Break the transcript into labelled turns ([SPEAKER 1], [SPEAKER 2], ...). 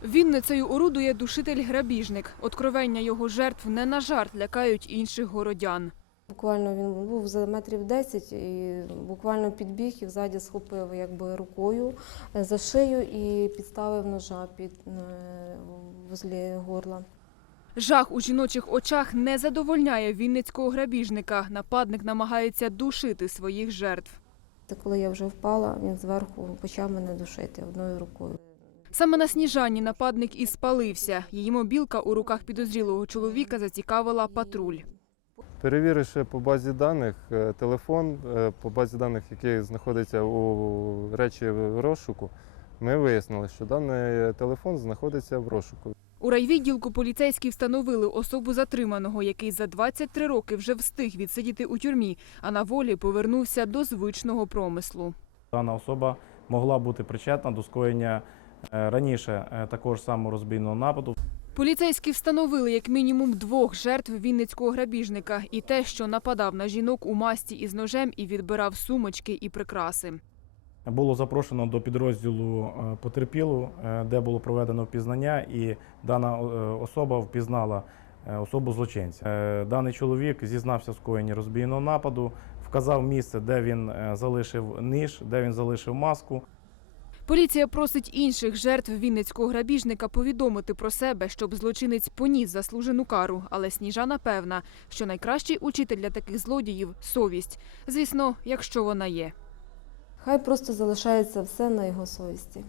[SPEAKER 1] Вінницею орудує душитель-грабіжник. Откровення його жертв не на жарт лякають інших городян.
[SPEAKER 2] Буквально він був за метрів 10 і буквально підбіг і ззаді схопив якби рукою за шию і підставив ножа возле горла.
[SPEAKER 1] Жах у жіночих очах не задовольняє вінницького грабіжника. Нападник намагається душити своїх жертв.
[SPEAKER 2] Це коли я вже впала, він зверху почав мене душити одною рукою.
[SPEAKER 1] Саме на Сніжані нападник і спалився. Її мобілка у руках підозрілого чоловіка зацікавила патруль.
[SPEAKER 3] Перевіривши по базі даних телефон, по базі даних, який знаходиться у речі в розшуку, ми вияснили, що даний телефон знаходиться в розшуку.
[SPEAKER 1] У райвідділку поліцейські встановили особу затриманого, який за 23 роки вже встиг відсидіти у тюрмі, а на волі повернувся до звичного промислу.
[SPEAKER 4] Дана особа могла бути причетна до скоєння раніше такого ж самого розбійного нападу.
[SPEAKER 1] Поліцейські встановили як мінімум 2 жертв вінницького грабіжника і те, що нападав на жінок у масті із ножем і відбирав сумочки і прикраси.
[SPEAKER 4] Було запрошено до підрозділу потерпілу, де було проведено впізнання, і дана особа впізнала особу злочинця. Даний чоловік зізнався в скоєнні розбійного нападу, вказав місце, де він залишив ніж, де він залишив маску.
[SPEAKER 1] Поліція просить інших жертв вінницького грабіжника повідомити про себе, щоб злочинець поніс заслужену кару. Але Сніжана певна, що найкращий учитель для таких злодіїв – совість. Звісно, якщо вона є.
[SPEAKER 2] Хай просто залишається все на його совісті.